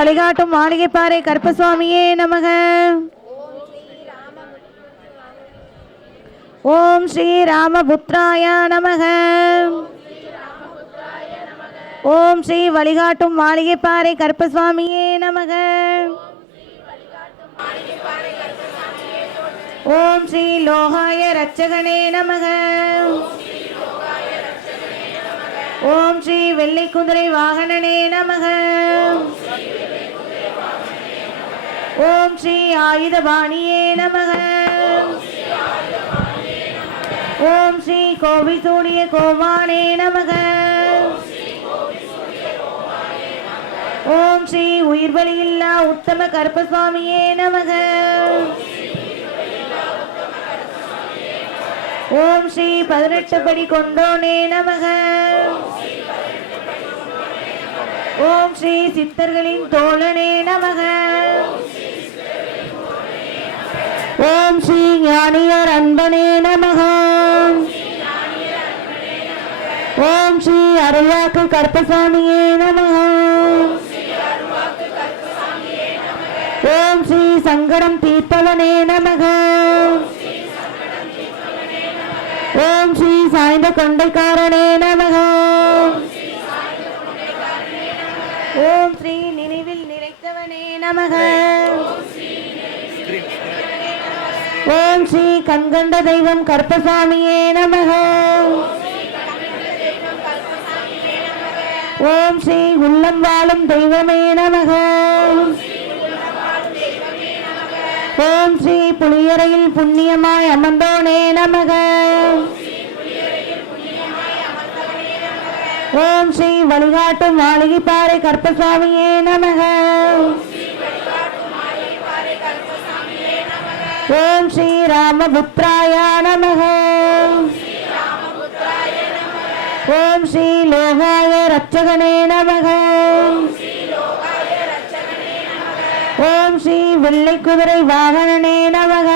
வழிகாட்டும் மாளிகைப்பாறை கருப்பசுவாமியே நமக. ஓம் ஸ்ரீ ராமபுத்ராய நமக. ஓம் ஸ்ரீ வழிகாட்டும் மாளிகைப்பாறை கருப்பசுவாமியே நமக. ஓம் ஸ்ரீ லோகாய ரட்சகனே நமக. ஓம் ஸ்ரீ வெள்ளை குதிரை வாகனனே நமக. ஓம் ஸ்ரீ ஆயுதபாணியே நமக. ஓம் ஸ்ரீ கோவி சூடிய கோமானே நமக. ஓம் ஸ்ரீ உயிர்வலியில்லா உத்தம கருப்பசுவாமியே நமக. ஓம் ஸ்ரீ 18 படி கொண்டோனே நமக. ஓம் ஸ்ரீ சித்தர்களின் தோழனே நமக. ஓம் ஸ்ரீ ஞானியர் அன்பனே நமக. ஓம் ஸ்ரீ அருள்வாக்கு கருப்பசாமியே நமக. ஓம் ஸ்ரீ சங்கடம் தீர்ப்பவனே நமக. ஓம் ஸ்ரீ சாய்ந்த கொண்டைக்காரனே நமக. ஓம் ஸ்ரீ நினைவில் நிறைத்தவனே நமக. ஓம் ஸ்ரீ கண்கண்ட தெய்வம் கருப்பசாமியே நமக. ஓம் ஸ்ரீ உள்ளம் வாழும் தெய்வமே நமக. ஓம் ஸ்ரீ புளியறையில் புண்ணியமாய் அமர்ந்தோனே நமக. ஓம் ஸ்ரீ வழிகாட்டும் மாளிகைப்பாறை கருப்பசாமியே நமக. ஓம் ஸ்ரீ ராமபுத்ராய நமக. ஓம் ஸ்ரீ லோகாய ரட்சகனே நமக. ஓம் ஸ்ரீ வெள்ளை குதிரை வாகனனே நமக.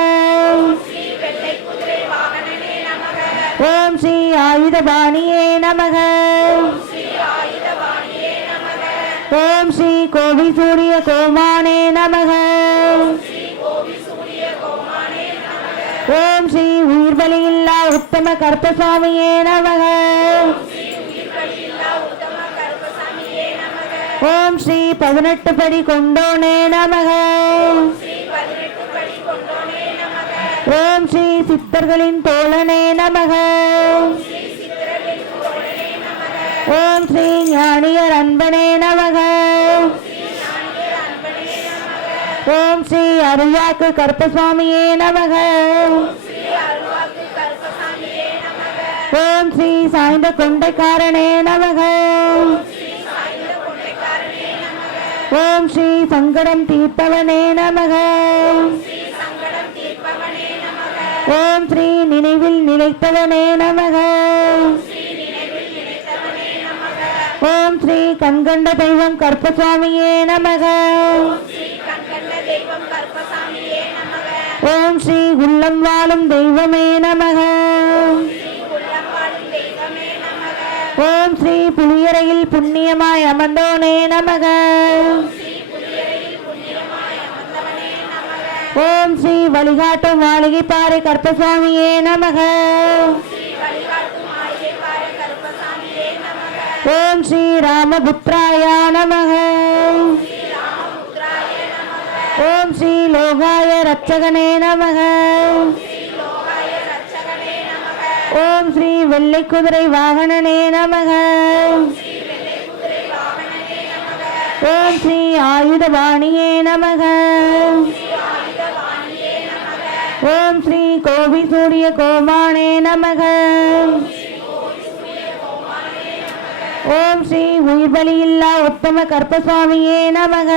ஓம் ஸ்ரீ ஆயுதபாணியே நமக. ஓம் ஸ்ரீ கோவி சூரிய கோமானே நமக. ஓம் ஸ்ரீ உயிர்வலியில்லா உத்தம கருப்பசாமியே நமக. ஓம் ஸ்ரீ 18 படி கொண்டோனே நமக. ஓம் ஸ்ரீ சித்தர்களின் தோழனே நமக. ஓம் ஸ்ரீ ஞானியர் அன்பனே நமக. ஓம் ஸ்ரீ அருள்வாக்கு கருப்பசுவாமியே நமக. ஓம் ஸ்ரீ சாய்ந்த கொண்டைக்காரனே நமக. ஓம் ஸ்ரீ சங்கடம் தீர்ப்பவனே நமக. ஓம் ஸ்ரீ நினைவில் நிலைத்தவனே நமக. ஓம் ஸ்ரீ கண்கண்ட தெய்வம் கருப்பசுவாமியே நமக. ஓம் ஸ்ரீ உள்ளம் வாழும் தெய்வமே நமக. ஓம் ஸ்ரீ புளியறையில் புண்ணியமாய் அமர்ந்தோனே நமக. ஓம் ஸ்ரீ வழிகாட்டும் மாளிகைப்பாறை கருப்பசாமியே நமக. ஓம் ஸ்ரீ ராமபுத்ராய நமக. ஓம் ஸ்ரீ லோகாய ரட்சகனே நமக. ஓம் ஸ்ரீ வெள்ளை குதிரை வாகனனே நமக. ஓம் ஸ்ரீ ஆயுதபாணியே நமக. ஓம் ஸ்ரீ கோவி சூரிய கோமானே நமக. ஓம் ஸ்ரீ உயிர்வலியில்லா உத்தம கருப்பசாமியே நமக.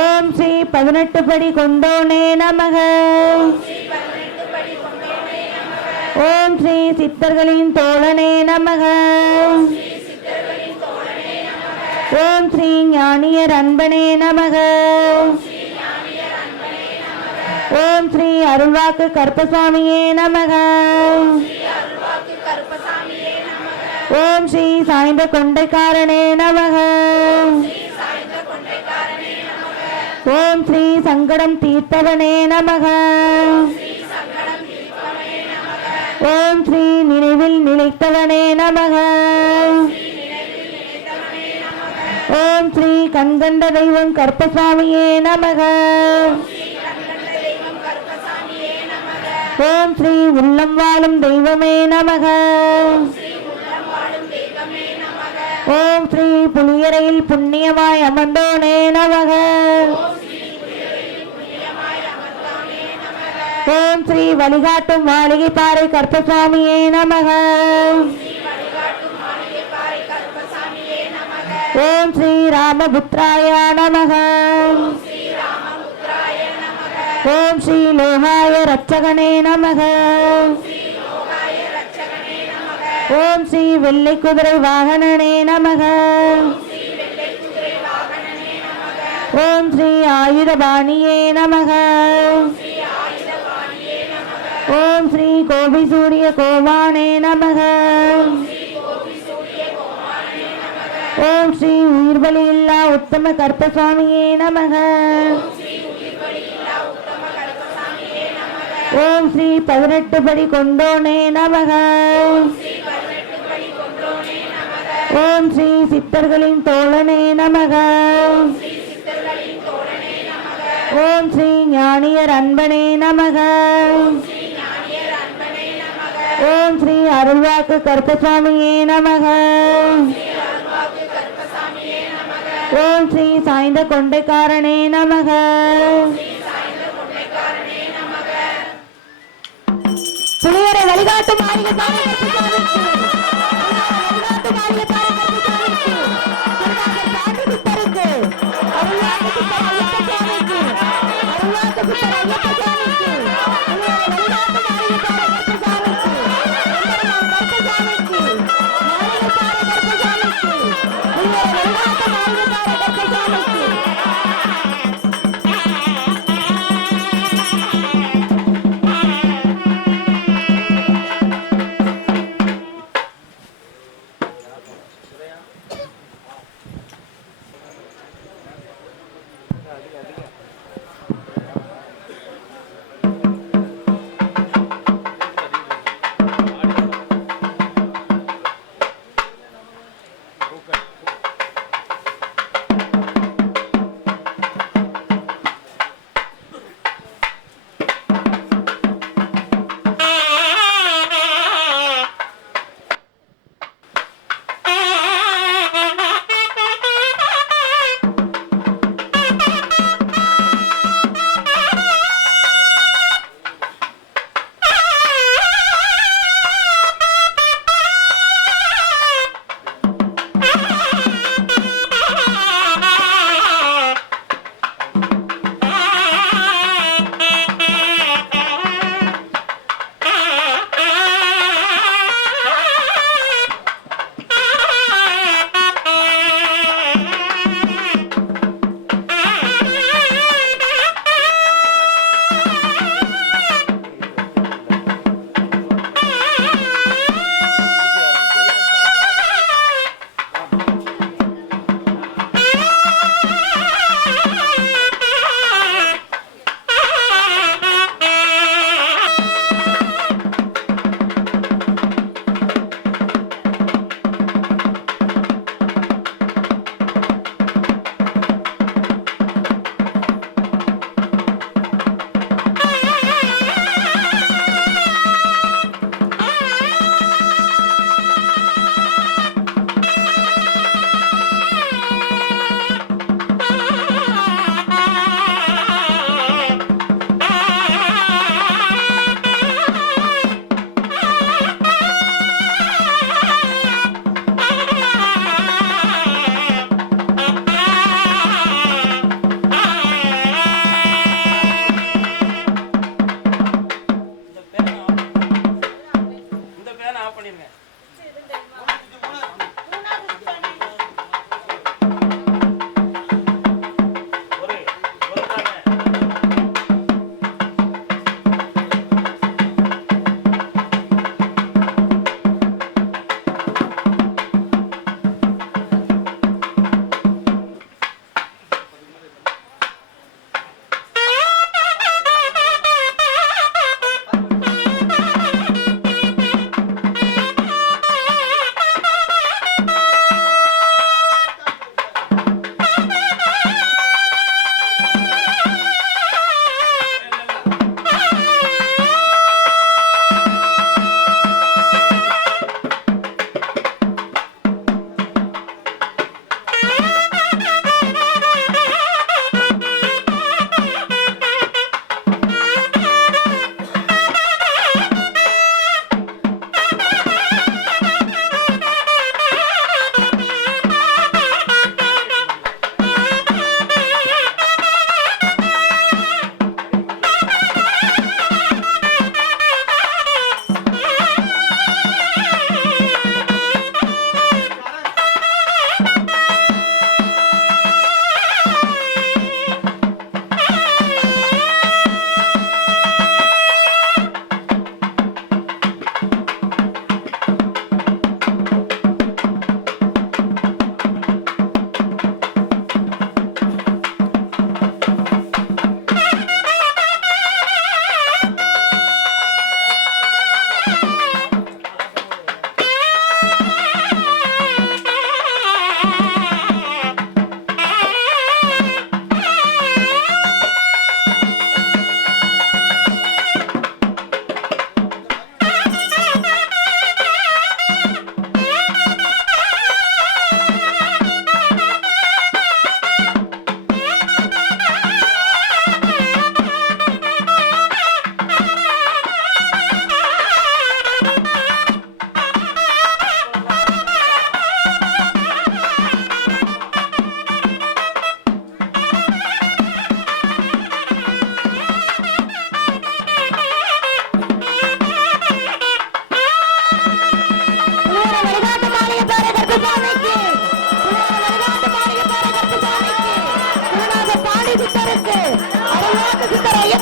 ஓம் ஸ்ரீ 18 படி கொண்டோனே நமக. ஓம் ஸ்ரீ சித்தர்களின் தோழனே நமக. ஓம் ஸ்ரீ ஞானியர் அன்பனே நமக. ஓம் ஸ்ரீ அருள்வாக்கு கருப்பசாமியே நமக. ஓம் ஸ்ரீ சாய்ந்த கொண்டைக்காரனே நமக. ஓம் ஸ்ரீ சங்கடம் தீர்த்தவனே நமக. ஓம் ஸ்ரீ நினைவில் நிலைத்தவனே நமக. ஓம் ஸ்ரீ கண்கண்ட தெய்வம் கருப்பசாமியே நமக. ஓம் ஸ்ரீ உள்ளம் வாழும் தெய்வமே நமக. ஓம் ஸ்ரீ புலியரையில் புண்ணியமாய் அமர்ந்தோனே நமக. ஓம் ஸ்ரீ வழிகாட்டும் மாளிகை பாறை கருப்பசாமியே நமக. ஓம் ஸ்ரீ ராமபுத்ராய நமக. ஓம் ஸ்ரீ லோகாய ரட்சகனே நமக. ஓம் ஸ்ரீ வெள்ளை குதிரை வாகனனே நமக. ஓம் ஸ்ரீ ஆயுதபாணியே நமக. ஓம் ஸ்ரீ கோபி சூரிய கோமானே நமக. ஓம் ஸ்ரீ உயிர்வலி இல்லா உத்தம கருப்பசாமியே நமக. ஓம் ஸ்ரீ 18 படி கொண்டோனே நமக. ஓம் ஸ்ரீ சித்தர்களின் தோழனே நமக. ஓம் ஸ்ரீ ஞானியர் அன்பனே நமக. ஓம் ஸ்ரீ அருள்வாக்கு கருப்பசாமியே நமக. ஓம் ஸ்ரீ சாய்ந்த கொண்டைக்காரனே நமக. புலியரை வழிகாட்டும் மாளிகை பாறை கருப்பசாமிக்கு. வழிகாட்டும் மாளிகை பாறை கருப்பசாமிக்கு. சான்று சித்தருக்கு. அருள்வாக்கு சித்தர் ஐயப்பசாமிக்கு. அருள்வாக்கு சித்தர் ஐயப்பசாமிக்கு. புலியரை வழிகாட்டும் மாளிகை பாறை கருப்பசாமிக்கு. கருப்பசாமிக்கு. மாளிகை பாறை கருப்பசாமிக்கு. புலியரை வழிகாட்டும் மாளிகை பாறை கருப்பசாமிக்கு.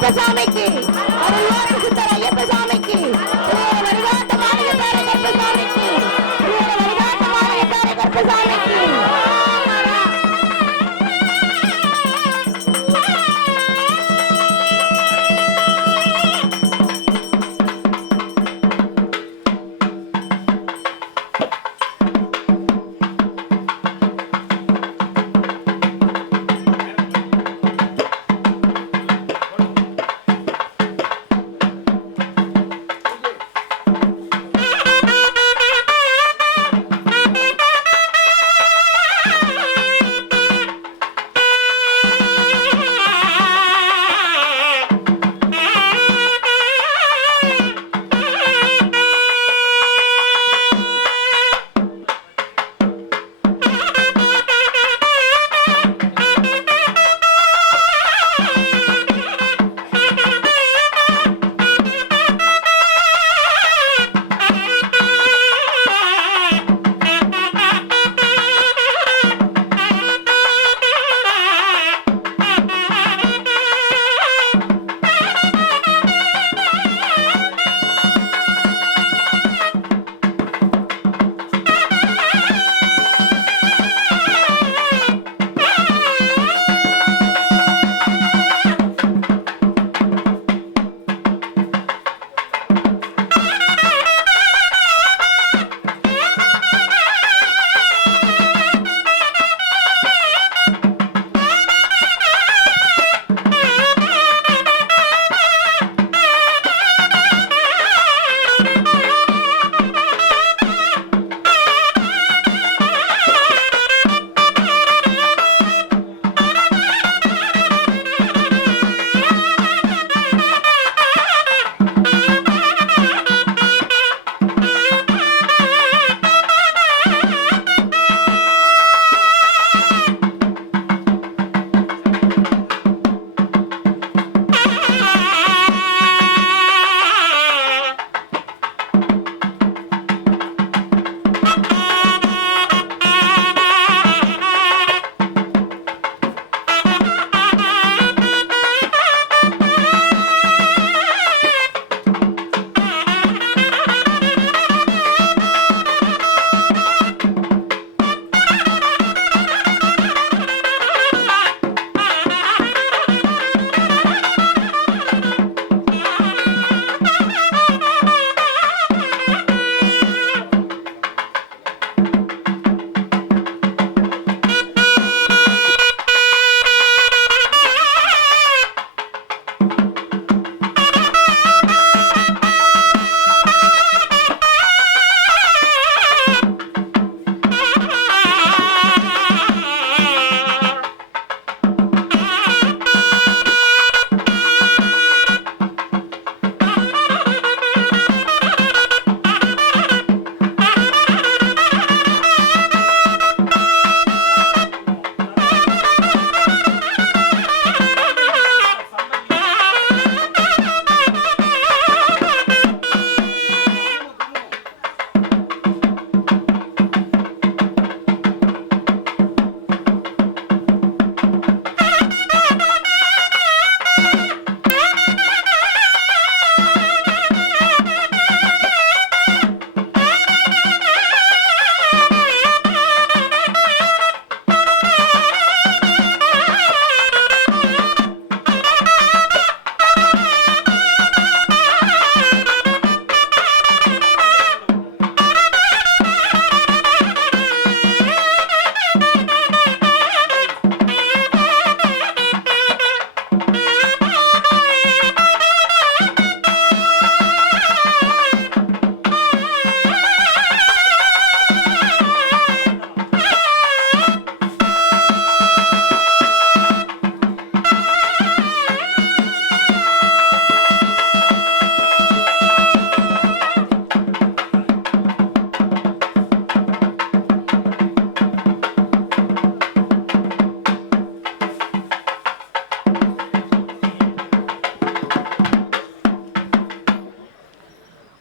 கருப்பசாமிக்கு அருள்வாக்கு சித்தர் ஐயப்ப சாமிக்கு வழிகாட்டு மாளிகைப்பாறை கருப்பசாமிக்கு வழிகாட்டு மாளிகைப்பாறை கருப்பசாமிக்கு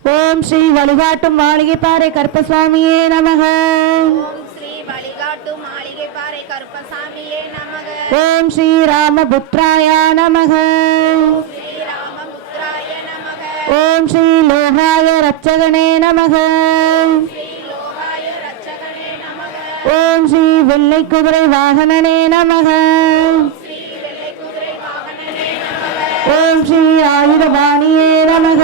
ஓம் ஸ்ரீ வழிகாட்டும் மாளிகைப்பாறை கருப்பசாமியே நமக. ஓம் ஸ்ரீ வழிகாட்டும் மாளிகைப்பாறை கருப்பசாமியே நமக. ஓம் ஸ்ரீ ராமபுத்ராய நமக. ஓம் ஸ்ரீ ஓம் ஸ்ரீ லோகாய ரட்சகனே நமக. ஓம் ஸ்ரீ வெள்ளை குதிரை வாகனனே நமக. ஓம் ஸ்ரீ ஆயுதபாணியே நமக.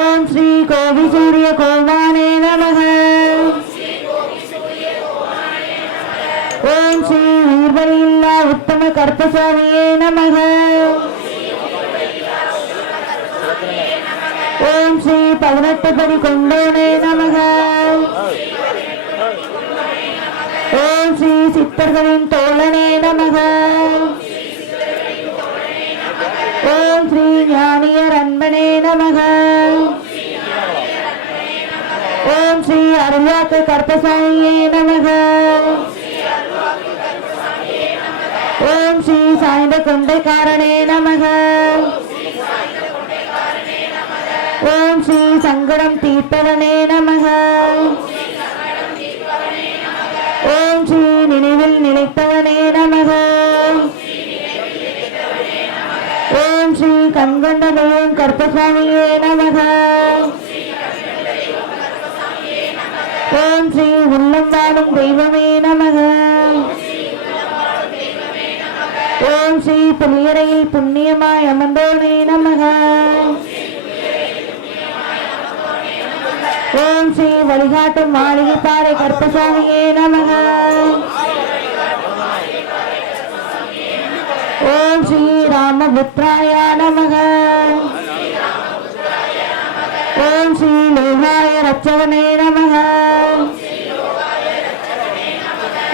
ஓம் ஸ்ரீ கோவி சூரிய கோமானே நமக. ஓம் ஸ்ரீ வீர்வழியில்லா உத்தம கற்பசாமியே நமக. ஓம் ஸ்ரீ 18 படி கொண்டோனே நமக. ஓம் ஸ்ரீ சித்தர்களின் தோழனே நமக. ஓம் ஸ்ரீ ஞானியர் அன்பனே நமக. ஓம் ஸ்ரீ அருள்வாக்கு கற்பசாமியே நமக. ஓம் ஸ்ரீ சாய்ந்த கொண்டைக்காரனே நமக. ஓம் ஸ்ரீ சங்கடம் தீர்ப்பவனே நமக. ஓம் ஸ்ரீ நினைவில் நிலைத்தவனே நமக. ஓம் ஸ்ரீ கண்கண்ட தெய்வம் கற்பசாமியே நமக. ஓம் ஸ்ரீ உள்ளம் வாழும் தெய்வமே நமக. ஓம் ஸ்ரீ புலியரையில் புண்ணியமாய் அமர்ந்தோனே நமக. ஓம் ஸ்ரீ வழிகாட்டும் மாளிகை பாறை கற்பசாமியே நமக. ஓம் ஸ்ரீ ராமபுத்ராய நமக. ஓம் ஸ்ரீ லோகாய ரட்சகனே நமக.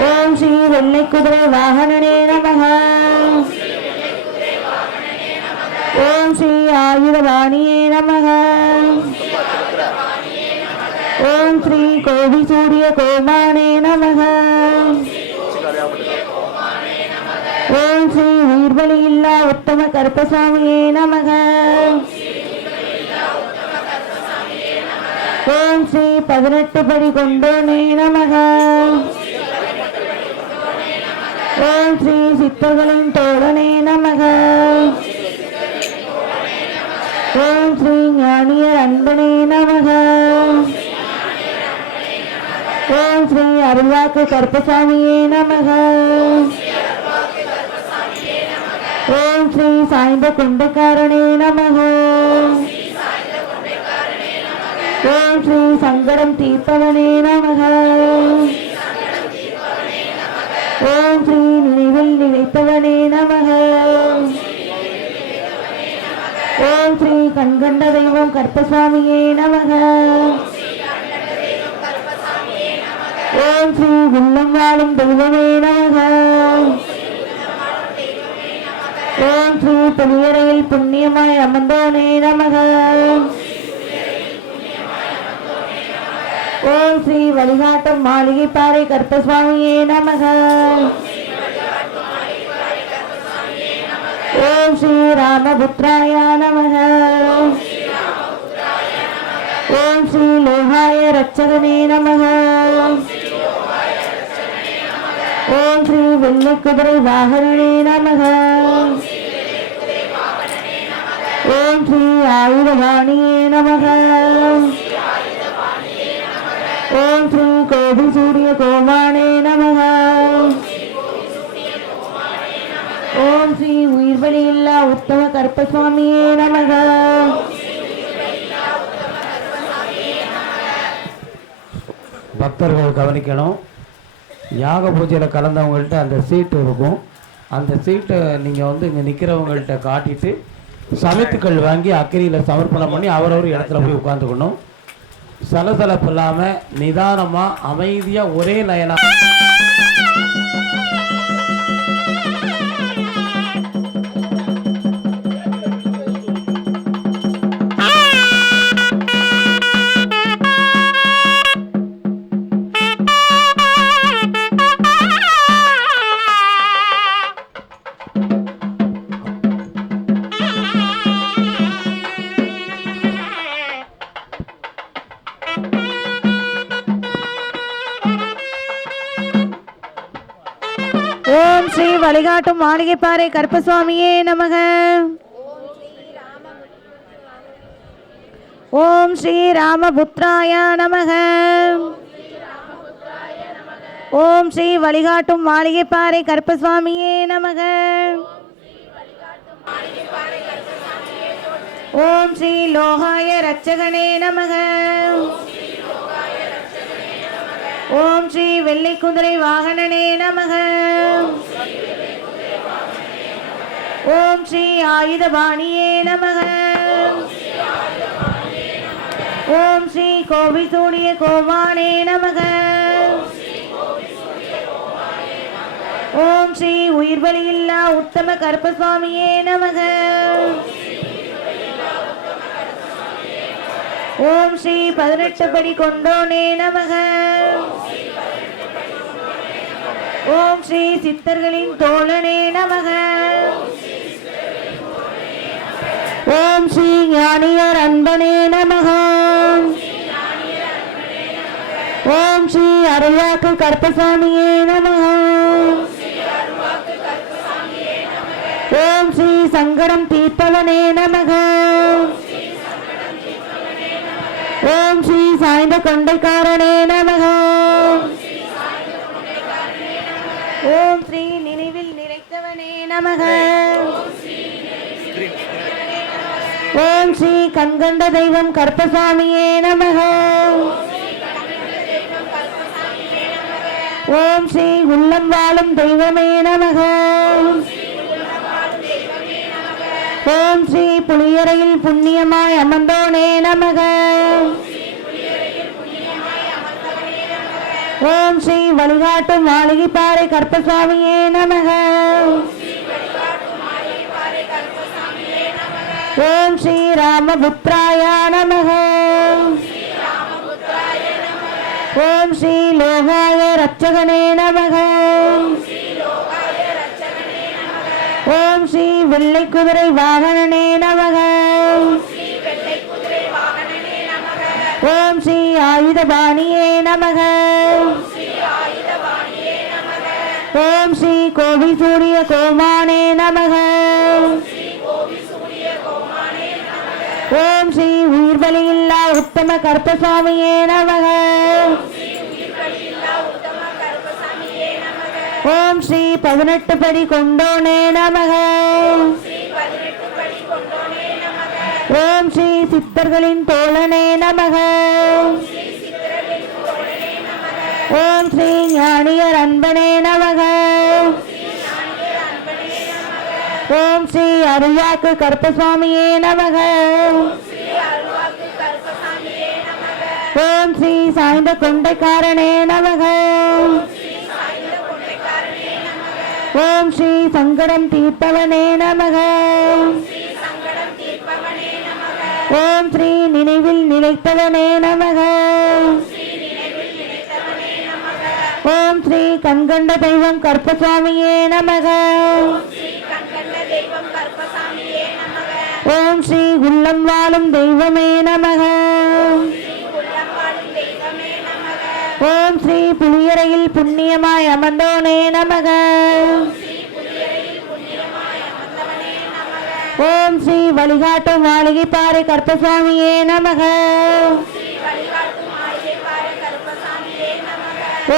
ஓம் ஸ்ரீ வெள்ளை குதிரை வாகனனே நமக. ஓம் ஸ்ரீ ஆயுதபாணியே நமக. ஓம் ஸ்ரீ கோவி சூரிய கோமானே நமக. ஓம் ஸ்ரீ வீர்வழியில்லா உத்தம கற்பசாமியே நமக. ஓம் ஸ்ரீ 18 படி கொண்டோனே நமக. ஓம் ஸ்ரீ சித்தர்களின் தோழனே நமக. ஓம் ஸ்ரீ ஞானியர் அன்பனே நமக. ஓம் ஸ்ரீ அருள்வாக்கு கற்பசாமியே நமக. ஓம் ஸ்ரீ சாய்ந்த கொண்டைக்காரனே நமக. ஓம் ஸ்ரீ சங்கடம் தீர்ப்பவனே நமக. ஓம் ஸ்ரீ நினைவில் நிலைத்தவனே நமக. ஓம் ஸ்ரீ கண்கண்ட தெய்வம் கற்பசாமியே நமக. ஓம் ஸ்ரீ உள்ளம் வாழும் தெய்வமே நமக. ஓம் ஸ்ரீ புலியரையில் புண்ணியமாய் அமர்ந்தோனே நமக. ஓம் ஸ்ரீ வழிகாட்டும் மாளிகை பாறை கற்பசாமியே நமக. ஓம் ஸ்ரீ ராமபுத்ராய நமக. ஓம் ஸ்ரீ லோகாய ரட்சகனே நமக. ஓம் ஸ்ரீ வெள்ளை குதிரை வாகனனே நமக. ஓம் ஸ்ரீ ஆயுதபாணியே நமக. ஓம் ஸ்ரீ கோவி சூரிய கோமானே நமக. ஓம் ஸ்ரீ உயிர்வழியில்லா உத்தம கற்பசாமியே நமக. பக்தர்கள் கவனிக்கணும். யாக பூஜையில் கலந்தவங்கள்ட்ட அந்த சீட்டு இருக்கும். அந்த சீட்டை நீங்கள் வந்து இங்கே நிற்கிறவங்கள்ட்ட காட்டிட்டு சமைத்துக்கள் வாங்கி அக்கிரியில் சமர்ப்பணம் பண்ணி அவரவர் இடத்துல போய் உட்காந்துக்கணும். சலசலப்பு இல்லாமல் நிதானமாக அமைதியாக ஒரே லைனாக ஓம் ஸ்ரீ வழிகாட்டும் மாளிகை பாறை கற்பசாமியே நமக. ஓம் ஸ்ரீ ராமபுத்ராய நமக. ஓம் ஸ்ரீ வழிகாட்டும் மாளிகைப்பாறை கருப்பசுவாமியே நமக. ஓம் ஸ்ரீ லோகாய ரட்சகனே நமக. ஓம் ஸ்ரீ வெள்ளை குதிரை வாகனனே நமக. ஓம் ஸ்ரீ ஆயுதபாணியே நமக. ஓம் ஸ்ரீ கோவி சூடிய கோமானே நமக. ஓம் ஸ்ரீ உயிர் பலியில்லா உத்தம கருப்பசுவாமியே நமக. ஓம் ஸ்ரீ 18 படி கொண்டோனே நமக. ஓம் ஸ்ரீ சித்தர்களின் தோழனே நமக. ஓம் ஸ்ரீ ஞானியர் அன்பனே நமக. ஓம் ஸ்ரீ அருள்வாக்கு கருப்பசாமியே நமக. ஓம் ஸ்ரீ சங்கடம் தீர்ப்பவனே நமக. ஓம் ஸ்ரீ சாய்ந்த கொண்டைக்காரனே நமக. ஓம் ஸ்ரீ நினைவில் நிலைத்தவனே நமக. ஓம் ஸ்ரீ கண்கண்ட தெய்வம் கருப்பசாமியே நமக. ஓம் ஸ்ரீ உள்ளம் வாழும் தெய்வமே நமக. ஓம் ஸ்ரீ புளியறையில் புண்ணியமாய் அமர்ந்தோனே நமக. ஓம் ஸ்ரீ வழிகாட்டும் மாளிகைப்பாறை கருப்பசாமியே நமக. ஓம் ஸ்ரீ ராமபுத்ராய நமக. ஓம் ஸ்ரீ லோகாய ரட்சகனே நமக. ஓம் ஸ்ரீ வெள்ளை குதிரை வாகனனே நமக. ஓம் ஸ்ரீ ஆயுதபாணியே நமக. ஓம் ஸ்ரீ கோவி சூரிய கோமானே நமக. ஓம் ஸ்ரீ உயிர் பலியில்லா உத்தம கருப்பசாமியே நமக. ஓம் ஸ்ரீ 18 படி கொண்டோனே நமக. ஓம் ஸ்ரீ சித்தர்களின் தோழனே நமக. ஓம் ஸ்ரீ ஞானியர் அன்பனே நமக. ஓம் ஸ்ரீ அருள்வாக்கு கருப்பசுவாமியே நமக. ஓம் ஸ்ரீ சாய்ந்த கொண்டைக்காரனே நமக. ஓம் ஸ்ரீ சங்கடம் தீர்ப்பவனே நமக. ஓம் ஸ்ரீ நினைவில் நிலைத்தவனே நமக. ஓம் ஸ்ரீ கண்கண்ட தெய்வம் கருப்பசுவாமியே நமக. ஓம் ஸ்ரீ உள்ளம் வாழும் தெய்வமே நமக. ஓம் ஸ்ரீ புளியறையில் புண்ணியமாய் அமர்ந்தோனே நமக. ஓம் ஸ்ரீ வழிகாட்டும் மாளிகைப்பாறை கருப்பசாமியே நமக.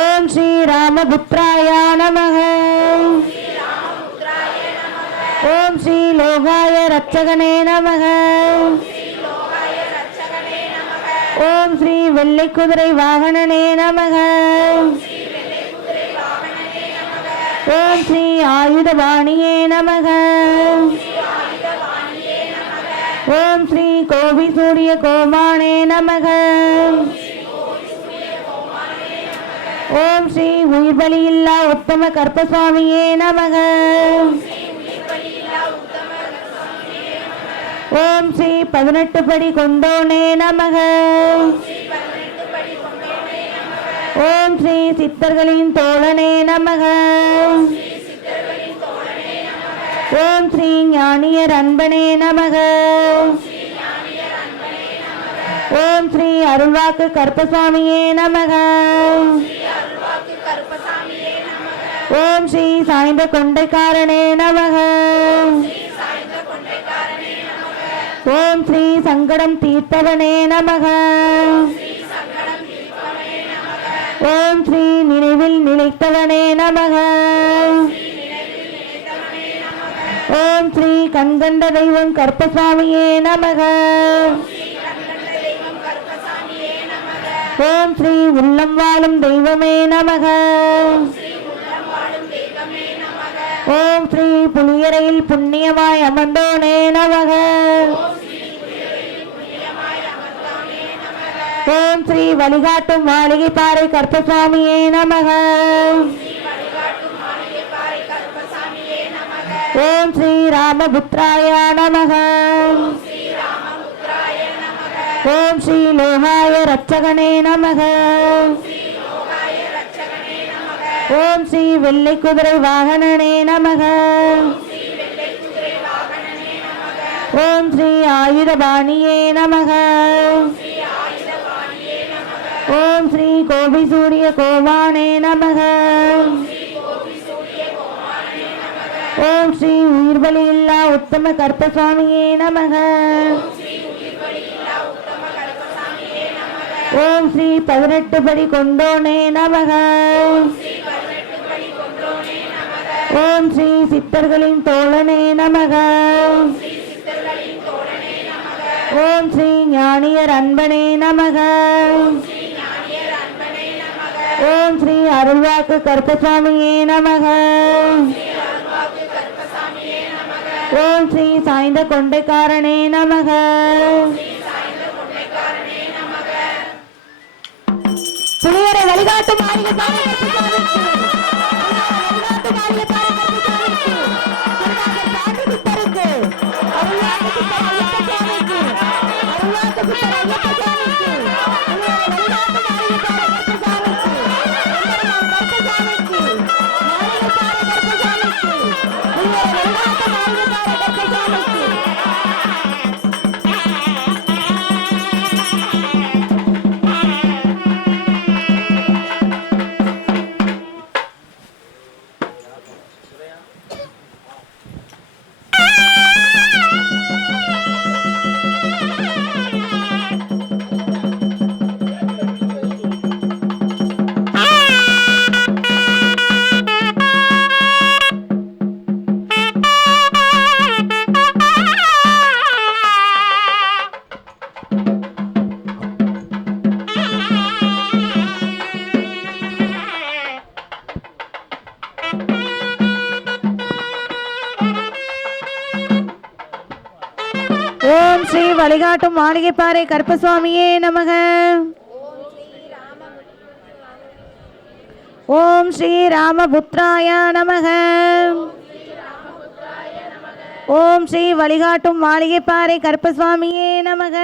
ஓம் ஸ்ரீ ராமபுத்ராய நமக. ஓம் ஸ்ரீ லோகாய ரட்சகனே நமக. ஓம் ஸ்ரீ வெள்ளை குதிரை வாகனனே நமக. ஓம் ஸ்ரீ ஆயுதபாணியே நமக. ஓம் ஸ்ரீ கோவி சூரிய கோமானே நமக. ஓம் ஸ்ரீ உயிர் பலியில்லா உத்தம கருப்பசாமியே நமக. ஓம் ஸ்ரீ 18 படி கொண்டோனே நமக. ஓம் ஸ்ரீ சித்தர்களின் தோழனே நமக. ஓம் ஸ்ரீ ஞானியர் அன்பனே நமக. ஓம் ஸ்ரீ அருள்வாக்கு கருப்பசாமியே நமக. ஓம் ஸ்ரீ சாய்ந்த கொண்டைக்காரனே நமக. ஓம் ஸ்ரீ சங்கடம் தீர்த்தவனே நமக ஓம் ஸ்ரீ நினைவில் நிலைத்தவனே நமக ஓம் ஸ்ரீ கண்கண்ட தெய்வம் கருப்பசாமியே நமக ஓம் ஸ்ரீ உள்ளம் வாழும் தெய்வமே நமக ஓம் ஸ்ரீ புலியரையில் புண்ணியமாய் அமர்ந்தோனே நமக ஓம் ஸ்ரீ வழிகாட்டும் மாளிகை பாறை கருப்பசாமியே நமக ஓம் ஸ்ரீ ராமபுத்ராய நமக ஓம் ஸ்ரீ லோகாய ரட்சகனே நமக ஓம் ஸ்ரீ வெள்ளை குதிரை வாகனனே நமக ஓம் ஸ்ரீ ஆயுதபாணியே நமக ஓம் ஸ்ரீ கோபி சூரிய கோமானே நமக ஓம் ஸ்ரீ உயிர்பலி இல்லா உத்தம கருப்பசாமியே நமக ஓம் ஸ்ரீ 18 படி கொண்டோனே நமக ஓம் ஸ்ரீ சித்தர்களின் தோழனே நமக ஓம் ஸ்ரீ ஞானியர் அன்பனே நமக ஓம் ஸ்ரீ அருள்வாக்கு கருப்பசாமியே நமக ஓம் ஸ்ரீ சாய்ந்த கொண்டைக்காரனே நமக புலியரை வழிகாட்டும் மாளிகை பாறை கருப்பசாமிக்கு வழிகாட்டும் மாளிகை பாறை கருப்பசாமிக்கு சித்தருக்கு அருள்வாக்கு சித்தர் ஐயப்பசாமிக்கு அருள்வாக்கு சித்தர் ஐயப்பசாமிக்கு புலியரை வழிகாட்டும் மாளிகை பாறை கருப்பசாமிக்கு கருப்பசாமிக்கு மாளிகை பாறை கருப்பசாமிக்கு புலியரை வழிகாட்டும் மாளிகை பாறை கருப்பசாமிக்கு ஓம் ஸ்ரீ வழிகாட்டும் மாளிகை பாறை கருப்பசாமியே நமக ஓம் ஸ்ரீ ராமபுத்ராய நமக ஓம் ஸ்ரீ வழிகாட்டும் மாளிகை பாறை கருப்பசாமியே நமக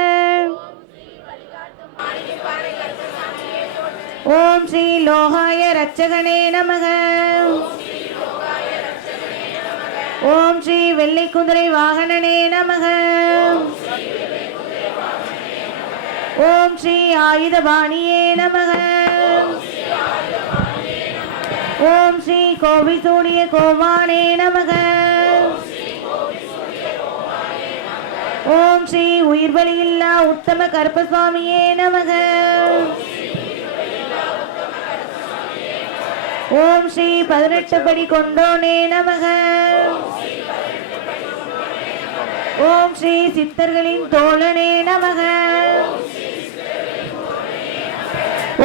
ஓம் ஸ்ரீ லோகாய ரட்சகனே நமக ஓம் ஸ்ரீ வெள்ளை குதிரை வாகனனே நமக ஓம் ஸ்ரீ ஆயுதபாணியே நமக ஓம் ஸ்ரீ கோபி சூரிய கோமானே நமக ஓம் ஸ்ரீ உயிர்பலி இல்லா உத்தம கருப்பசாமியே நமக ஓம் ஸ்ரீ 18 படி கொண்டோனே நமக ஓம் ஸ்ரீ சித்தர்களின் தோழனே நமக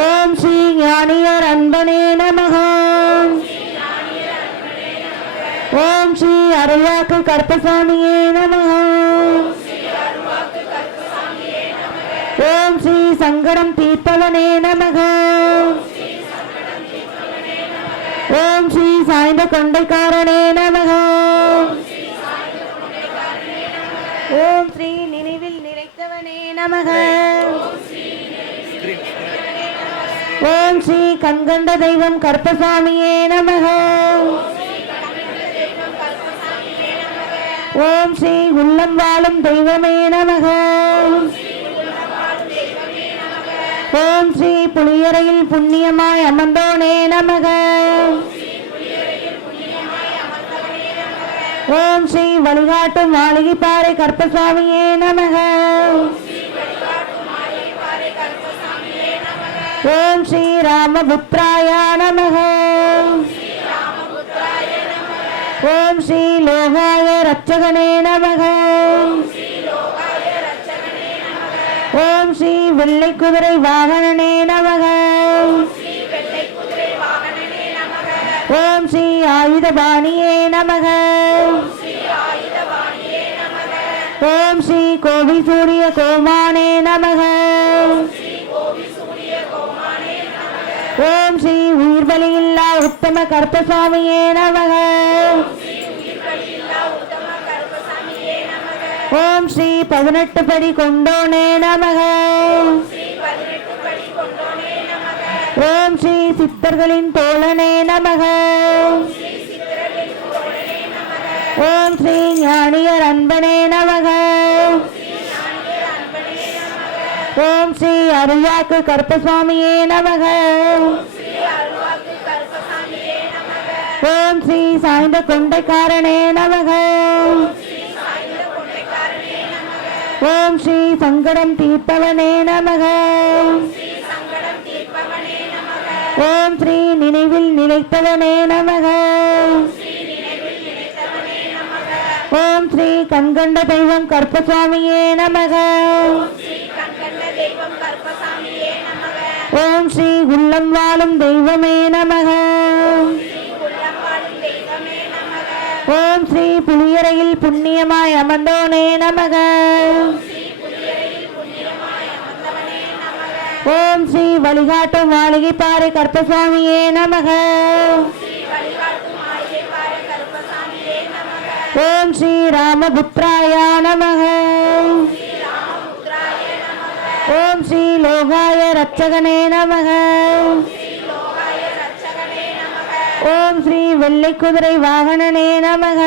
ஓம் ஸ்ரீ ஞானியர் அன்பனே நமக ஓம் ஸ்ரீ அருள்வாக்கு கருப்பசாமியே நமக ஓம் ஸ்ரீ சங்கடம் தீர்த்தவனே நமக ஓம் ஸ்ரீ சாய்ந்த கொண்டைக்காரனே நமக ஓம் ஸ்ரீ நினைவில் நிலைத்தவனே நமக ஓம் ஸ்ரீ கண்கண்ட தெய்வம் கருப்பசாமியே நமக ஓம் ஸ்ரீ உள்ளம் வாழும் தெய்வமே நமக ஓம் ஸ்ரீ புலியரையில் புண்ணியமாய் அமர்ந்தோனே நமக ஓம் ஸ்ரீ வழிகாட்டு மாளிகை பாறை கருப்பசாமியே நமக ஓம் ஸ்ரீ ராமபுத்ராய நமக ஓம் ஸ்ரீ லோகாய ரட்சகனே நமக ஓம் ஸ்ரீ வெள்ளை குதிரை வாகனனே நமக ஓம் ஸ்ரீ ஆயுதபாணியே நமக ஓம் ஸ்ரீ கோவி சூரிய கோமானே நமக ஓம் ஸ்ரீ உயிர்பலியில்லா உத்தம கருப்பசாமியே நமக ஓம் ஸ்ரீ 18 படி கொண்டோனே நமக ஓம் ஸ்ரீ சித்தர்களின் தோழனே நமக ஓம் ஸ்ரீ ஞானியர் அன்பனே நமக ஓம் ஸ்ரீ அருள்வாக்கு கருப்பசாமியே நமக ஓம் ஸ்ரீ சாய்ந்த கொண்டைக்காரனே நமக ஓம் ஸ்ரீ சங்கடம் தீர்ப்பவனே நமக ஓம் ஸ்ரீ நினைவில் நிலைத்தவனே நமக ஓம் ஸ்ரீ கண்கண்ட தெய்வம் கருப்பசாமியே நமக ஓம் ஸ்ரீ உள்ளம் வாழும் தெய்வமே நமக ஓம் ஸ்ரீ புலியரையில் புண்ணியமாய் அமர்ந்தோனே நமக ஓம் ஸ்ரீ வழிகாட்டு மாளிகை பாறை கருப்பசாமியே நமக ஓம் ஸ்ரீ ராமபுத்ராய நமக ஓம் ஸ்ரீ லோகாய ரட்சகனே நமக ஓம் ஸ்ரீ வெள்ளை குதிரை வாகனனே நமக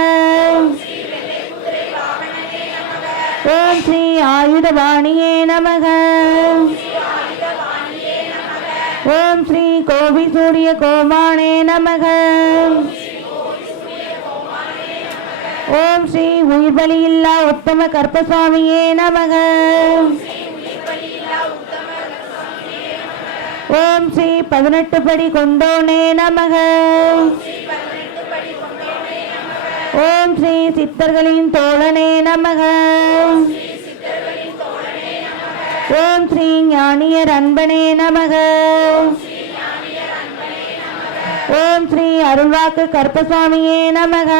ஓம் ஸ்ரீ ஆயுதபாணியே நமக ஓம் ஸ்ரீ கோவி சூரிய கோமானே நமக ஓம் ஸ்ரீ உயிர்பலியில்லா உத்தம கருப்பசாமியே நமக ஓம் ஸ்ரீ 18 படி கொண்டோனே நமக ஓம் ஸ்ரீ சித்தர்களின் தோழனே நமக ஓம் ஸ்ரீ ஞானியர் அன்பனே நமக ஓம் ஸ்ரீ அருள்வாக்கு கருப்பசாமியே நமக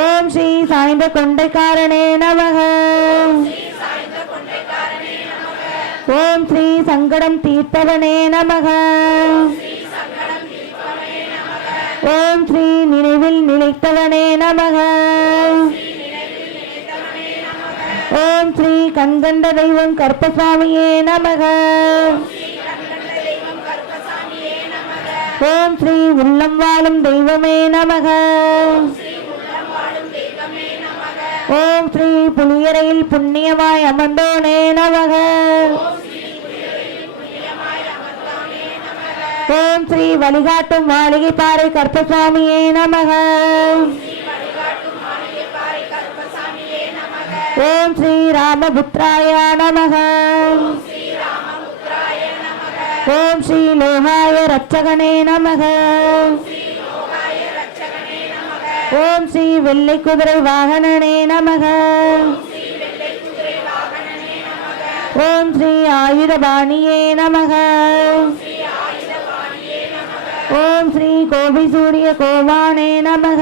ஓம் ஸ்ரீ சாய்ந்த கொண்டைக்காரனே நமக ஓம் ஸ்ரீ சங்கடம் தீர்த்தவனே நமக ஓம் ஸ்ரீ நினைவில் நிலைத்தவனே நமக ஓம் ஸ்ரீ கண்கண்ட தெய்வம் கருப்பசாமியே நமக ஓம் ஸ்ரீ உள்ளம் வாழும் தெய்வமே நமக ஓம் ஸ்ரீ புலியரையில் புண்ணியமாய் அமர்ந்தோனே நமக ஓம் ஸ்ரீ வழிகாட்டும் மாளிகை பாறை கருப்பசாமியே நமக ஓம் ஸ்ரீ ராமபுத்ராய நமக ஓம் ஸ்ரீ லோகாய ரட்சகனே நமக ஓம் ஸ்ரீ வெள்ளை குதிரை வாகனனே நமக ஓம் ஸ்ரீ ஆயுதபாணியே நமக ஓம் ஸ்ரீ கோவி சூரிய கோமானே நமக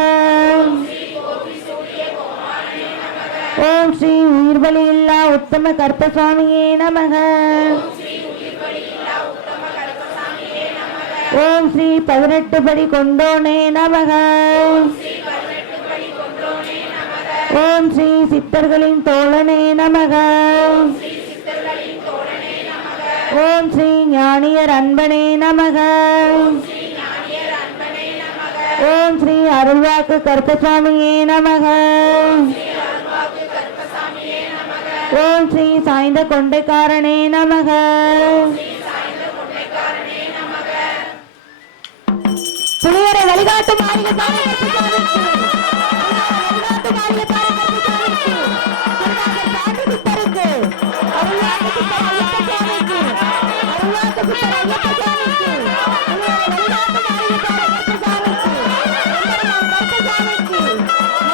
ஓம் ஸ்ரீ உயிர்பலியில்லா உத்தம கருப்பசாமியே நமக ஓம் ஸ்ரீ 18 படி கொண்டோனே நமக ஓம் ஸ்ரீ சித்தர்களின் தோழனே நமக ஓம் ஸ்ரீ ஞானியர் அன்பனே நமக ஓம் ஸ்ரீ அருள்வாக்கு கருப்பசாமியே நமக ஓம் ஸ்ரீ சாய்ந்த கொண்டைக்காரனே நமக புளியரை வழிகாட்டு மாளிகை பாறை கருப்பசாமிக்கு வழிகாட்டு மாளிகை பாறை கருப்பசாமிக்கு சித்தருக்கு அருள்வாக்கு சித்தர் ஐயப்ப சாமிக்கு அருள்வாக்கு சித்தர் ஐயப்ப சாமிக்கு புளியரை வழிகாட்டு மாளிகை பாறை கருப்பசாமிக்கு கருப்பசாமிக்கு மாளிகை பாறை கருப்பசாமிக்கு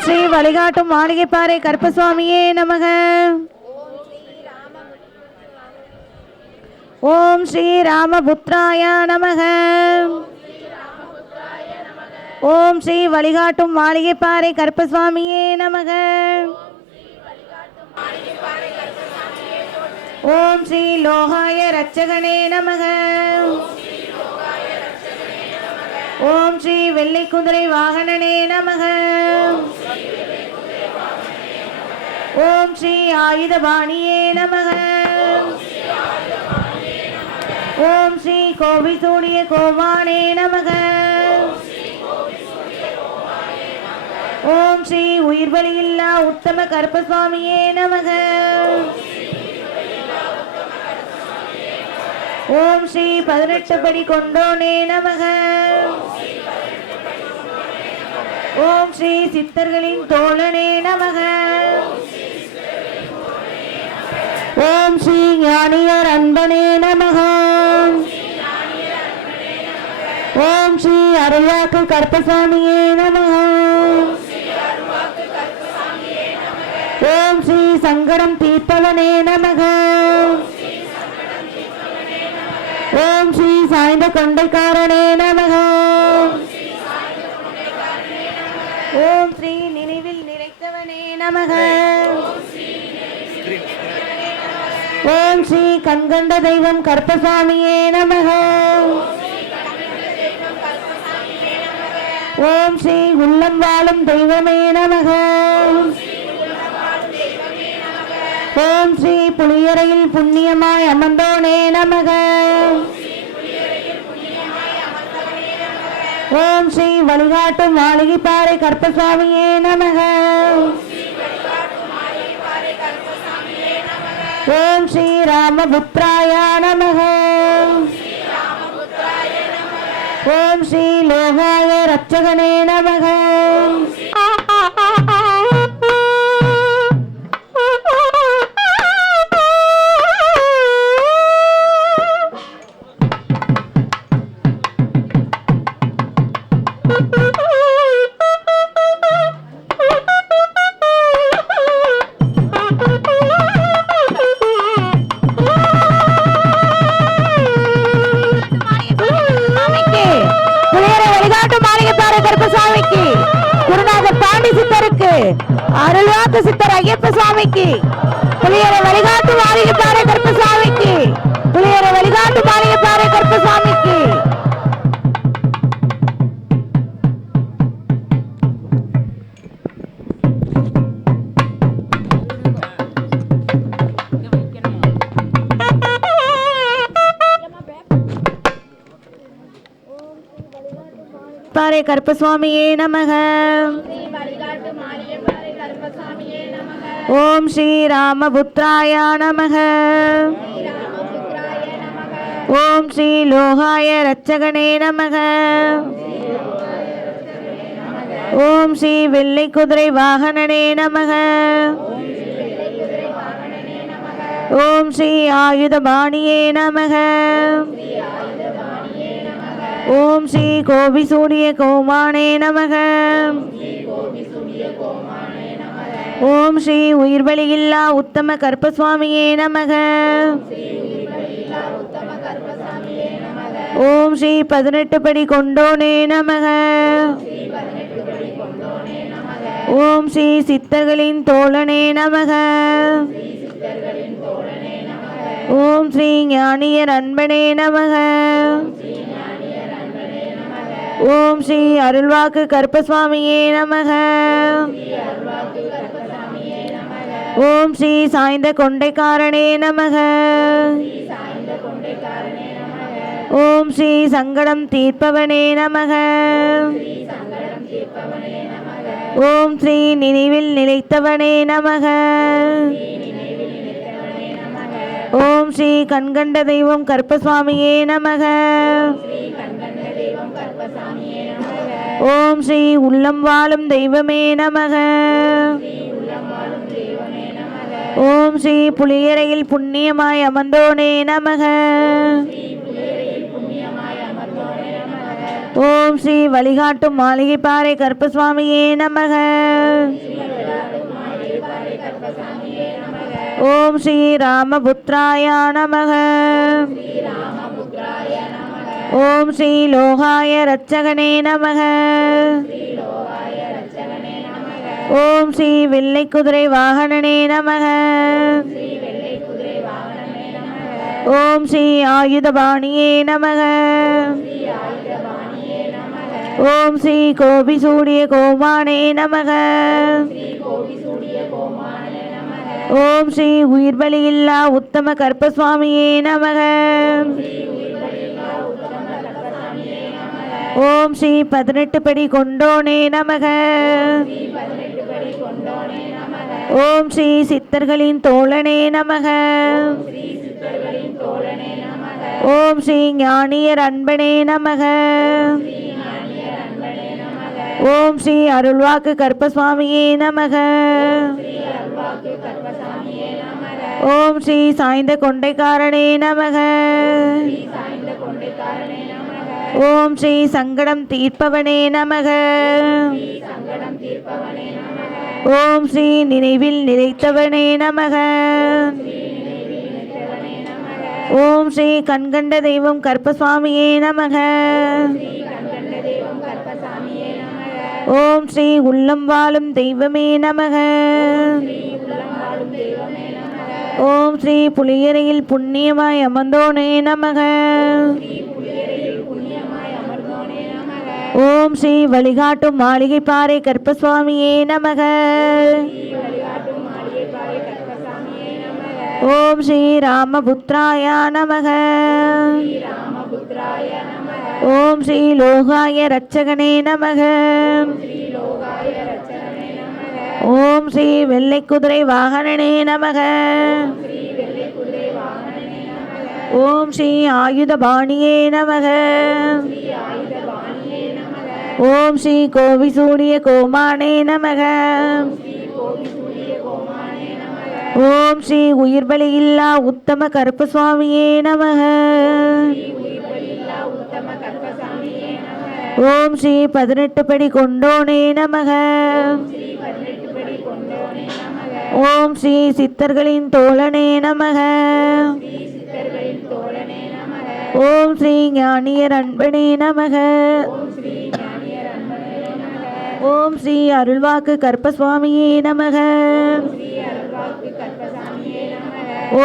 புளியரை வழிகாட்டு மாளிகை பாறை கருப்பசாமிக்கு ஓம் ஸ்ரீ வழிகாட்டும் மாளிகை பாறை கருப்பசுவாமியே நமக. ஓம் ஸ்ரீ ராமபுத்ராய நமக. ஓம் ஸ்ரீ வழிகாட்டும் மாளிகை பாறை கருப்பசுவாமியே நமக. ஓம் ஸ்ரீ லோகாய ரட்சகனே நமக. ஓம் ஸ்ரீ வெள்ளை குதிரை வாகனனே நமக. ஓம் ஸ்ரீ ஆயுதபாணியே நமக. ஓம் ஸ்ரீ கோவில் சூடிய கோமானே நமக. ஓம் ஸ்ரீ உயிர்வலியில்லா உத்தம கருப்பசுவாமியே நமக. ஓம் ஸ்ரீ 18 படி கொண்டோனே நமக. ஓம் ஸ்ரீ சித்தர்களின் தோழனே நமக. ஓம் ஸ்ரீ ஞானியர் அன்பனே நமக. ஓம் ஸ்ரீ அருள்வாக்கு கருப்பசாமியே நமக. ஓம் ஸ்ரீ சங்கடம் தீர்ப்பவனே நமக. ஓம் ஸ்ரீ சாய்ந்த கொண்டைக்காரனே நமக. ஓம் ஸ்ரீ நினைவில் நிறைத்தவனே நமக. ஓம் ஸ்ரீ கண்கண்ட தெய்வம் கருப்பசாமியே நமக. ஓம் ஸ்ரீ உள்ளம் வாழும் தெய்வமே நமக. ஓம் ஸ்ரீ புளியரையில் புண்ணியமாய் அமர்ந்தோனே நமக. ஓம் ஸ்ரீ வழிகாட்டு மாளிகை பாறை கருப்பசாமியே நமக. ஓம் ஸ்ரீ ராமபுத்ராய நமக. ஓம் ஸ்ரீ லோகாய ரட்சகனே நமக. அருள்வாக்கு சித்தர் ஐயப்ப சுவாமிக்கு புளியரை வழிகாட்டு மாளிகை பாறை கருப்பசாமிக்கு புளியரை வழிகாட்டு மாளிகை பாறை கருப்பசாமிக்கு பாறை கருப்பசுவாமியே நமக. ஓம் ஸ்ரீ ராமபுத்ராய நமக. ஓம் ஸ்ரீ லோகாய ரட்சகனே நமக. ஓம் ஸ்ரீ வெள்ளை குதிரை வாகனனே நமக. ஓம் ஸ்ரீ ஆயுதபாணியே நமக. ஓம் ஸ்ரீ கோபிசூடிய கோமானே நமக. ஓம் ஸ்ரீ உயிர்வழியில்லா உத்தம கற்பசுவாமியே நமக. ஓம் ஸ்ரீ 18 படி கொண்டோனே நமக. ஓம் ஸ்ரீ சித்தர்களின் தோழனே நமக. ஓம் ஸ்ரீ ஞானியர் அன்பனே நமக. ஓம் ஸ்ரீ அருள்வாக்கு கற்பசுவாமியே நமக. ஓம் ஸ்ரீ சாய்ந்த கொண்டைக்காரனே நமக. ஓம் ஸ்ரீ சங்கடம் தீர்ப்பவனே நமக. ஓம் ஸ்ரீ நினைவில் நிலைத்தவனே நமக. ஓம் ஸ்ரீ கண்கண்ட தெய்வம் கற்பசுவாமியே நமக. ஓம் ஸ்ரீ உள்ளம் வாழும் தெய்வமே நமக. ஓம் ஸ்ரீ புலியரையில் புண்ணியமாய் அமர்ந்தோனே நமக. ஓம் ஸ்ரீ வழிகாட்டும் மாளிகைப்பாறை கற்பசுவாமியே நமக. ஓம் ஸ்ரீ ராமபுத்ராய நமக. ஓம் ஸ்ரீ லோகாய ரட்சகனே நமக. ஓம் ஸ்ரீ வெள்ளை குதிரை வாகனனே நமக. ஓம் ஸ்ரீ ஆயுதபாணியே நமக. ஓம் ஸ்ரீ கோபிசூடிய கோமானே நமக. ஓம் ஸ்ரீ உயிர்வழியில்லா உத்தம கற்பசுவாமியே நமக. ஓம் ஸ்ரீ 18 படி கொண்டோனே நமக. ஓம் ஸ்ரீ சித்தர்களின் தோழனே நமக. ஓம் ஸ்ரீ ஞானியர் அன்பனே நமக. ஓம் ஸ்ரீ அருள்வாக்கு கற்பசுவாமியே நமக. ஓம் ஸ்ரீ சாய்ந்த கொண்டைக்காரனே நமக. ஓம் ஸ்ரீ சங்கடம் தீர்ப்பவனே நமக. ஓம் ஸ்ரீ நினைவில் நிலைத்தவனே நமக. ஓம் ஸ்ரீ கண்கண்ட தெய்வம் கற்பசுவாமியே நமக. ஓம் ஸ்ரீ உள்ளம் வாழும் தெய்வமே நமக. ஓம் ஸ்ரீ புலியரையில் புண்ணியமாய் அமர்ந்தோனே நமக. ஓம் ஸ்ரீ வழிகாட்டும் மாளிகைப்பாறை கற்பசுவாமியே நமக. ஓம் ஸ்ரீ ராமபுத்ராய நமக. ஓம் ஸ்ரீ லோகாய ரட்சகனே நமக. ஓம் ஸ்ரீ வெள்ளை குதிரை வாகனனே நமக. ஓம் ஸ்ரீ ஆயுதபாணியே நமக. ஓம் ஸ்ரீ கோபிசூடிய கோமானே நமக. ஓம் ஸ்ரீ உயிர்வழியில்லா உத்தம கற்பசுவாமியே நமக. ஓம் ஸ்ரீ 18 படி கொண்டோனே நமக. ஓம் ஸ்ரீ சித்தர்களின் தோழனே நமக. ஓம் ஸ்ரீ ஞானியர் அன்பனே நமக. ஓம் ஸ்ரீ அருள்வாக்கு கற்பசுவாமியே நமக.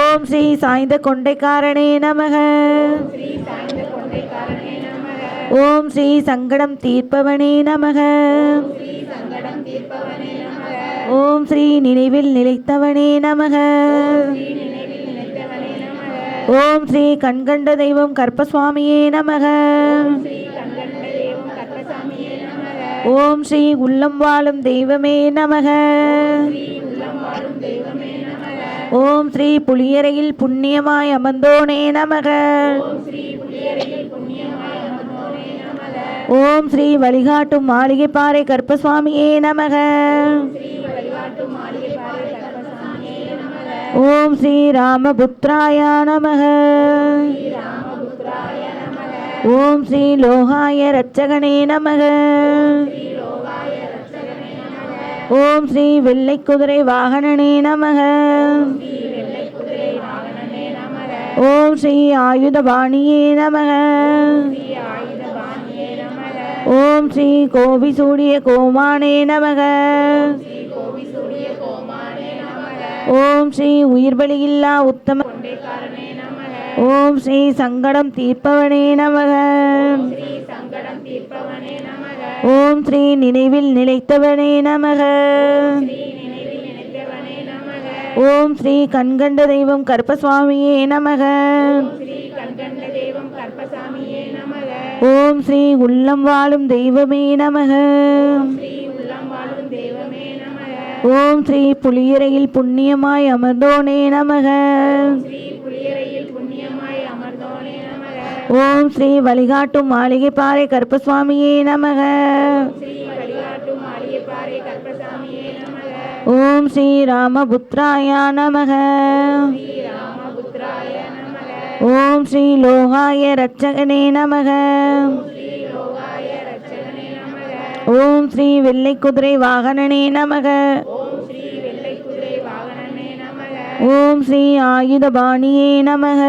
ஓம் ஸ்ரீ சாய்ந்த கொண்டைக்காரனே நமக. ஓம் ஸ்ரீ சங்கடம் தீர்ப்பவனே நமக. ஓம் ஸ்ரீ நினைவில் நிலைத்தவனே நமக. ஓம் ஸ்ரீ கண்கண்ட தெய்வம் கற்பசுவாமியே நமக. ஓம் ஸ்ரீ உள்ளம் வாழும் தெய்வமே நமக. ஓம் ஸ்ரீ புளியரையில் புண்ணியமாய் அமர்ந்தோனே நமக. ஓம் ஸ்ரீ வழிகாட்டும் மாளிகைப்பாறை கருப்பசாமியே நமக. ஓம் ஸ்ரீ ராமபுத்ராய நமக. ஓம் ஸ்ரீ லோகாய ரட்சகனே நமக. ஓம் ஸ்ரீ வெள்ளை குதிரை வாகனனே நமக. ஓம் ஸ்ரீ ஆயுதபாணியே நமக. ஓம் ஸ்ரீ கோபி சூடிய கோமானே நமக. ஓம் ஸ்ரீ உயிர்பலியில்லா உத்தம. ஓம் ஸ்ரீ சங்கடம் தீர்ப்பவனே நமக. ஓம் ஸ்ரீ நினைவில் நிலைத்தவனே நமக. ஓம் ஸ்ரீ கண்கண்ட தெய்வம் கருப்பசாமியே நமக. ஓம் ஸ்ரீ உள்ளம் வாழும் தெய்வமே நமக. ஓம் ஸ்ரீ புளியரையில் புண்ணியமாய் அமர்ந்தோனே நமக. ஓம் ஸ்ரீ வழிகாட்டும் மாளிகைப்பாறை கருப்பசாமியே நமக. ஓம் ஸ்ரீ ராமபுத்ராய நமக. ஓம் ஸ்ரீ லோகாய ரட்சகனே நமக. ஓம் ஸ்ரீ வெள்ளை குதிரை வாகனனே நமக. ஓம் ஸ்ரீ ஆயுதபாணியே நமக.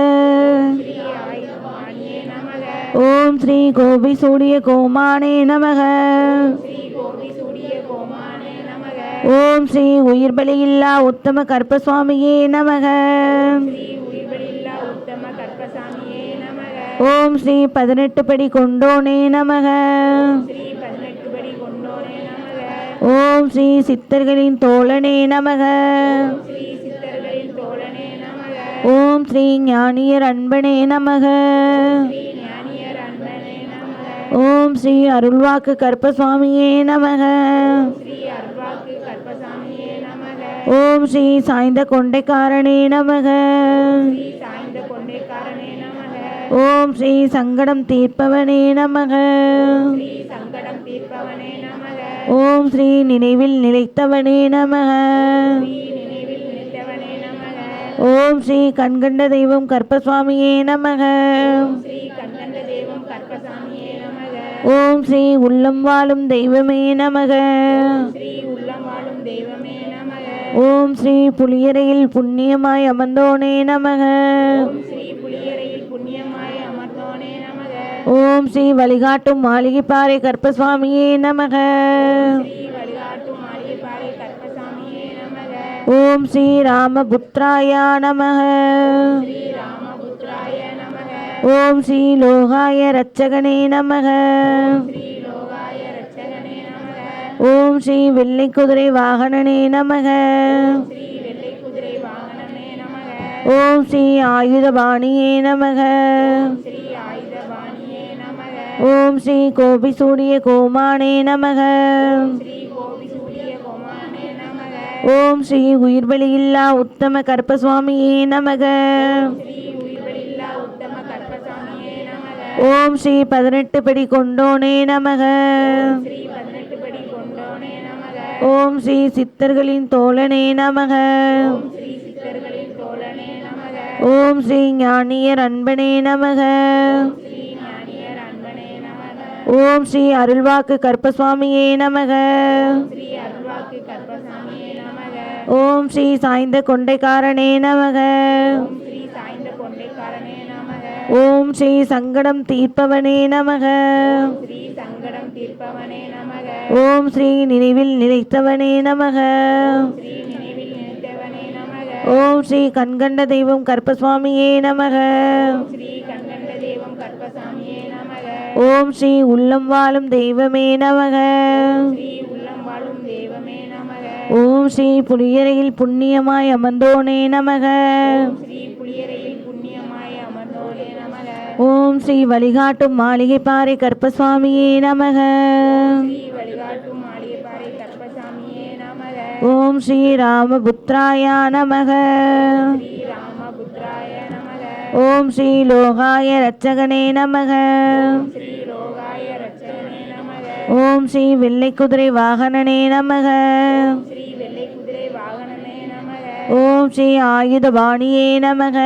ஓம் ஸ்ரீ கோபி சூடிய கோமானே நமக. ஓம் ஸ்ரீ உயிர்பலியில்லா உத்தம கருப்பசாமியே நமக. ஓம் ஸ்ரீ 18 படி கொண்டோனே நமக. ஓம் ஸ்ரீ சித்தர்களின் தோழனே நமக. ஓம் ஸ்ரீ ஞானியர் அன்பனே நமக. ஓம் ஸ்ரீ அருள்வாக்கு கருப்பசாமியே நமக. ஓம் ஸ்ரீ சாய்ந்த கொண்டைக்காரனே நமக. ஓம் ஸ்ரீ சங்கடம் தீர்ப்பவனே நமக. ஓம் ஸ்ரீ நினைவில் நிலைத்தவனே நமக. ஓம் ஸ்ரீ கண்கண்ட தெய்வம் கருப்பசாமியே நமக. ஓம் ஸ்ரீ உள்ளம் வாழும் தெய்வமே நமக. ஓம் ஸ்ரீ புளியரையில் புண்ணியமாய் அமர்ந்தோனே நமக. ஓம் ஸ்ரீ வழிகாட்டும் மாளிகைப்பாறை கருப்பசாமியே நமக. ஓம் ஸ்ரீ ராமபுத்ராய நமக. ஓம் ஸ்ரீ லோகாய ரட்சகனே நமக. ஓம் ஸ்ரீ வெள்ளை குதிரை வாகனனே நமக. ஓம் ஸ்ரீ ஆயுதபாணியே நமக. ஓம் ஸ்ரீ கோபி சூடிய கோமானே நமக. ஓம் ஸ்ரீ உயிர்பலியில்லா உத்தம கருப்பசாமியே நமக. ஓம் ஸ்ரீ 18 படி கொண்டோனே நமக. ஓம் ஸ்ரீ சித்தர்களின் தோழனே நமக. ஓம் ஸ்ரீ ஞானியர் அன்பனே நமக. ஓம் ஸ்ரீ அருள்வாக்கு கருப்பசாமியே நமக. ஓம் ஸ்ரீ சாய்ந்த கொண்டைக்காரனே நமக. ஓம் ஸ்ரீ சங்கடம் தீர்ப்பவனே நமக. ஓம் ஸ்ரீ நினைவில் நிலைத்தவனே நமக. ஓம் ஸ்ரீ கண்கண்ட தெய்வம் கருப்பசாமியே நமக. ஓம் ஸ்ரீ உள்ளம் வாழும் தெய்வமே நமக. ஓம் ஸ்ரீ புளியரையில் புண்ணியமாய் அமர்ந்தோனே நமக. ஓம் ஸ்ரீ வழிகாட்டும் மாளிகை பாறை கருப்பசாமியே நமக. ஸ்ரீ வழிகாட்டும் மாளிகை பாறை கருப்பசாமியே நமக. ஓம் ஸ்ரீ ராமபுத்ராய நமக. ஸ்ரீ ராமபுத்ராய நமக. ஓம் ஸ்ரீ லோகாய ரட்சகனே நமக. ஸ்ரீ லோகாய ரட்சகனே நமக. ஓம் ஸ்ரீ வெள்ளை குதிரை வாகனனே நமக. ஸ்ரீ வெள்ளை குதிரை வாகனமே நமக. ஓம் ஸ்ரீ ஆயுதபாணியே நமக.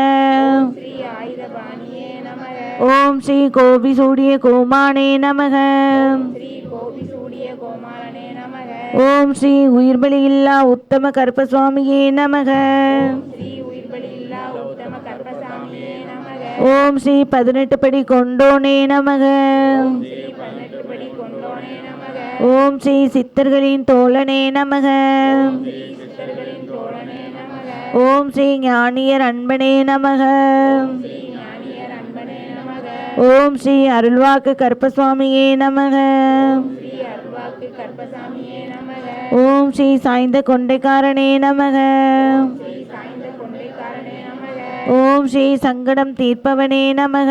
ஸ்ரீ ஆயுதபாணியே நமக. ஓம் ஸ்ரீ கோபி சூடிய கோமானே நமக. ஸ்ரீ கோபி சூடிய கோமாளனே நமக. ஓம் ஸ்ரீ உயிர்பலியில்லா உத்தம கருப்பசுவாமியே நமக. ஸ்ரீ உயிர்பலியில்லா உத்தம கருப்பசாமியே நமக. ஓம் ஸ்ரீ 18 படி கொண்டோனே நமக. ஸ்ரீ 18 படி கொண்டோனே நமக. ஓம் ஸ்ரீ சித்தர்களின் தோழனே நமக. ஸ்ரீ சித்தர்களின் தோழனே நமக. ஓம் ஸ்ரீ ஞானியர் அன்பனே நமக. ஸ்ரீ ஞானியர் அன்பனே நமக. ஓம் ஸ்ரீ அருள்வாக்கு கருப்பசுவாமியே நமக. ஸ்ரீ அருள்வாக்கு கருப்பசாமியே நமக. ஓம் ஸ்ரீ சாய்ந்த கொண்டைக்காரனே நமக. ஸ்ரீ சாய்ந்த கொண்டைக்காரனே நமக. ஓம் ஸ்ரீ சங்கடம் தீர்ப்பவனே நமக.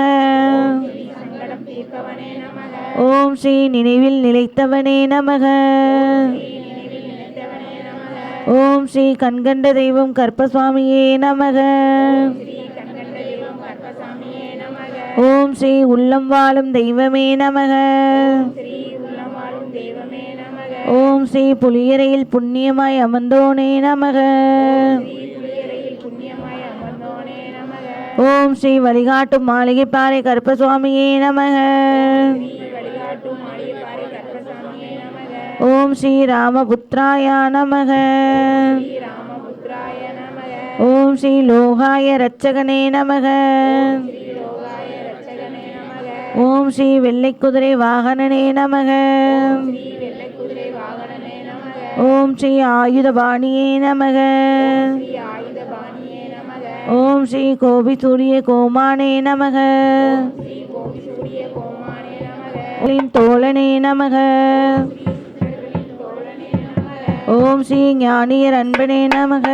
ஸ்ரீ சங்கடம் தீர்ப்பவனே நமக. ஓம் ஸ்ரீ நினைவில் நிலைத்தவனே நமக. ஸ்ரீ நினைவில் நினைத்தவனே நமக. ஓம் ஸ்ரீ கண்கண்ட தெய்வம் கருப்பசுவாமியே நமக. ஸ்ரீ கண்கண்ட தெய்வம் கருப்பசாமியே நமக. ஓம் ஸ்ரீ உள்ளம் வாழும் தெய்வமே நமக. ஸ்ரீ உள்ளம் வாழும் தெய்வமே நமக. ஓம் ஸ்ரீ புலியரையில் புண்ணியமாய் அமர்ந்தோனே நமக. ஸ்ரீ புலியரையில் புண்ணியமாய் அமர்ந்தோனே நமக. ஓம் ஸ்ரீ வழிகாட்டும் மாளிகை பாறை கருப்பசுவாமியே நமக. ஸ்ரீ வழிகாட்டும் மாளிகை பாறை கருப்பசாமியே நமக. ஓம் ஸ்ரீ ராமபுத்ராய நமக. ஸ்ரீ ராமபுத்ராய நமக. ஓம் ஸ்ரீ லோகாய ரட்சகனே நமக. ஸ்ரீ லோகாய ரட்சகனே நமக. ஓம் ஸ்ரீ வெள்ளை குதிரை வாகனனே நமக. ஸ்ரீ வெள்ளை குதிரை வாகனனே நமக. ஓம் ஸ்ரீ ஆயுதபாணியே நமக. ஸ்ரீ ஆயுதபாணியே நமக. ஓம் ஸ்ரீ கோபி சூரிய கோமானே நமக. ஸ்ரீ கோபி சூடிய கோமானே நமக. தோழனே நமக. சித்தர்களின் தோழனே நமக. ஓம் ஸ்ரீ ஞானியர் அன்பனே நமக.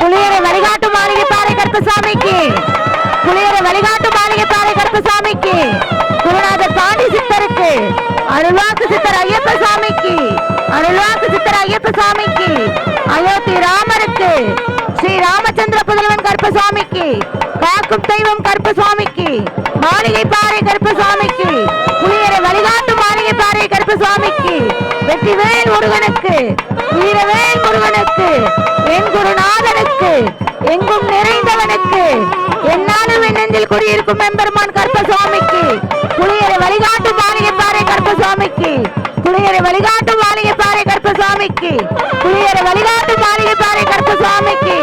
புலியரை வழிகாட்டு மாளிகை பாறை கருப்பசாமிக்கு. புலியரை வழிகாட்டு மாளிகை பாறை கருப்பசாமிக்கு. குருநாதர் பாண்டி சித்தருக்கு. அருள்வாக்கு சித்தர் ஐயப்ப சாமிக்கு. அருள்வாக்கு சித்தர் ஐயப்ப சாமிக்கு. அயோத்தி ராமருக்கு. ஸ்ரீ ராமச்சந்திர புதல்வன் கருப்பசாமிக்கு. காக்கும் தெய்வம் கருப்பசாமிக்கு. மாளிகை பாறை கருப்பசாமிக்கு. புலியரை வழிகாட்டு மாளிகை பாறை கருப்பசாமிக்கு. வெற்றிவேல் முருகனுக்கு. வீரவேல் முருகனுக்கு. என் குருநாதனுக்கு. எங்கும் நிறைந்தவனுக்கு. என்னாலும் என் நெஞ்சில் குடியிருக்கும் எம்பெருமான் கருப்பசாமிக்கு. புலியரை வழிகாட்டு மாளிகை பாறை கருப்பசாமிக்கு. புலியரை வழிகாட்டு மாளிகை பாறை கருப்பசாமிக்கு. புலியரை வழிகாட்டு மாளிகை பாறை கருப்பசாமிக்கு.